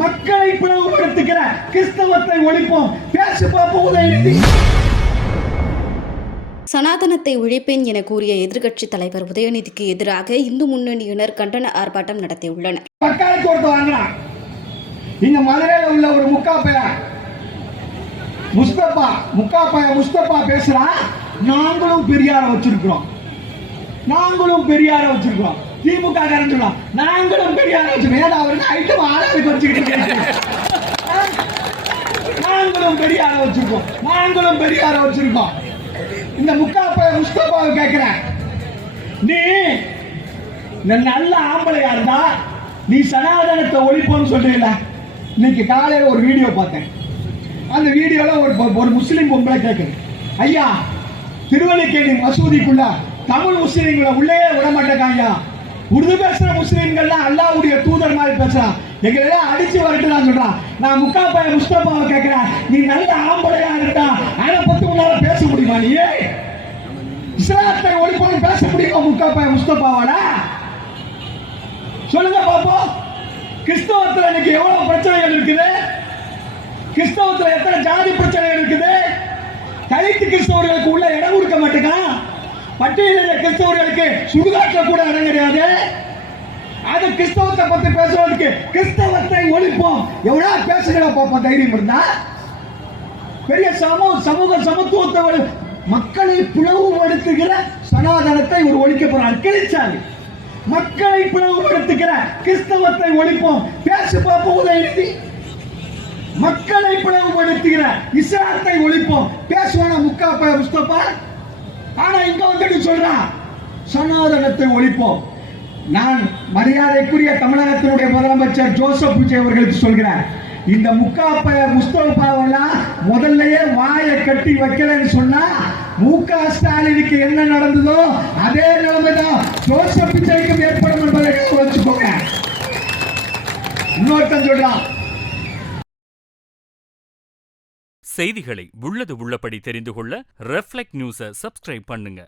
மக்களை பிளவுபடுத்துகிற கிறிஸ்தவத்தை ஒழிப்போம். பேசு பார்ப்போம் உதயநிதி. சனாதனத்தை ஒழிப்பேன் என கூறிய எதிர்க்கட்சித் தலைவர் உதயநிதிக்கு எதிராக இந்து முன்னணியினர் கண்டன ஆர்ப்பாட்டம் நடத்தியுள்ளனர். இங்க மதுரையில் உள்ள ஒரு முஸ்தபா பேசுறா, நாங்களும் பெரியார வச்சிருக்கிறோம். திமுக காரன் நாங்களும் பெரியார வச்சிருக்கோம். அவருக்கு ஐட்டம் ஆளாளுக்கு வச்சுக்கிட்டு நாங்களும் பெரியார வச்சிருக்கோம். இந்த முஸ்தபாவை கேட்கிறேன், நீ நல்ல ஆம்பளையா இருந்தா நீ சனாதனத்தை ஒழிப்போன்னு சொல்றீல. இன்னைக்கு காலையில ஒரு வீடியோ பார்த்தேன். அந்த வீடியோல ஒரு முஸ்லிம் பொம்பளை கேட்குது, ஐயா திருவல்லிக்கேணி மசூதிக்குள்ள தமிழ் முஸ்லிம்களை உள்ளே விட மாட்டேங்க, உருது பேசுற முஸ்லிம்கள்லாம் அல்லாஹ்வுடைய தூதர் மாதிரி பேசுறான், எங்களெல்லாம் அடிச்சு வரட்டுலாம் சொல்றான். நான் முஸ்தபாவை கேட்கிறேன், நீ நல்ல ஆம்பளையா இருந்தா அதை பத்தி உன்னால பேச முடியுமா? நீ இஸ்லாத்தை ஒழிப்போம் பேச முடியுமா முஸ்தபாவால? சொல்லுங்க பாப்போம். கிறிஸ்தவத்தில் இன்னைக்கு எவ்வளவு பிரச்சனைகள் இருக்குது? கிறிஸ்தவத்தில் எத்தனை ஜாதி பிரச்சனைகள் இருக்குது? தலித்து கிறிஸ்தவர்களுக்கு உள்ள இடம் கொடுக்க மாட்டேங்கான். பட்டியலில் கிறிஸ்தவர்களுக்கு சுடுகாட்டில் கூட இடம் கிடையாது. அது கிறிஸ்தவத்தை பத்தி பேசுறதுக்கு கிறிஸ்தவத்தை ஒழிப்போம் எவ்வளவு பேசுகிற பாப்போம் தைரியம் இருந்தா. பெரிய சமூக சமத்துவத்தை மக்களை பிளவுபடுத்துகிற சனாதனத்தை ஒரு ஒழிக்க போறார் கிழிச்சாரு. மக்களை பிளவுபடுத்துகிற கிறிஸ்தவத்தை ஒழிப்போம் பேசு பார்ப்போம் உதயநிதி. மக்களை பிளவுபடுத்துகிற இஸ்லாத்தை ஒழிப்போம் பேசுவான முஸ்தபா. ஆனா இங்க வந்துட்டு சொல்றான் சனாதனத்தை ஒழிப்போம். நான் மரியாதைக்குரிய தமிழகத்தினுடைய முதலமைச்சர் ஜோசப் விஜய் அவர்களுக்கு சொல்கிறேன், இந்த முஸ்தபாவெல்லாம் முதல்லயே வாயை கட்டி வைக்கலன்னு சொன்னா முக ஸ்டாலினுக்கு என்ன நடந்ததோ அதே நிலைமைதான் ஜோசப் விஜய்க்கும் ஏற்படும் என்பதை வச்சுக்கோங்க. இன்னொருத்தன் சொல்றான். செய்திகளை உள்ளது உள்ளபடி தெரிந்து கொள்ள ரெஃப்ளெக்ட் நியூஸை சப்ஸ்கிரைப் பண்ணுங்க.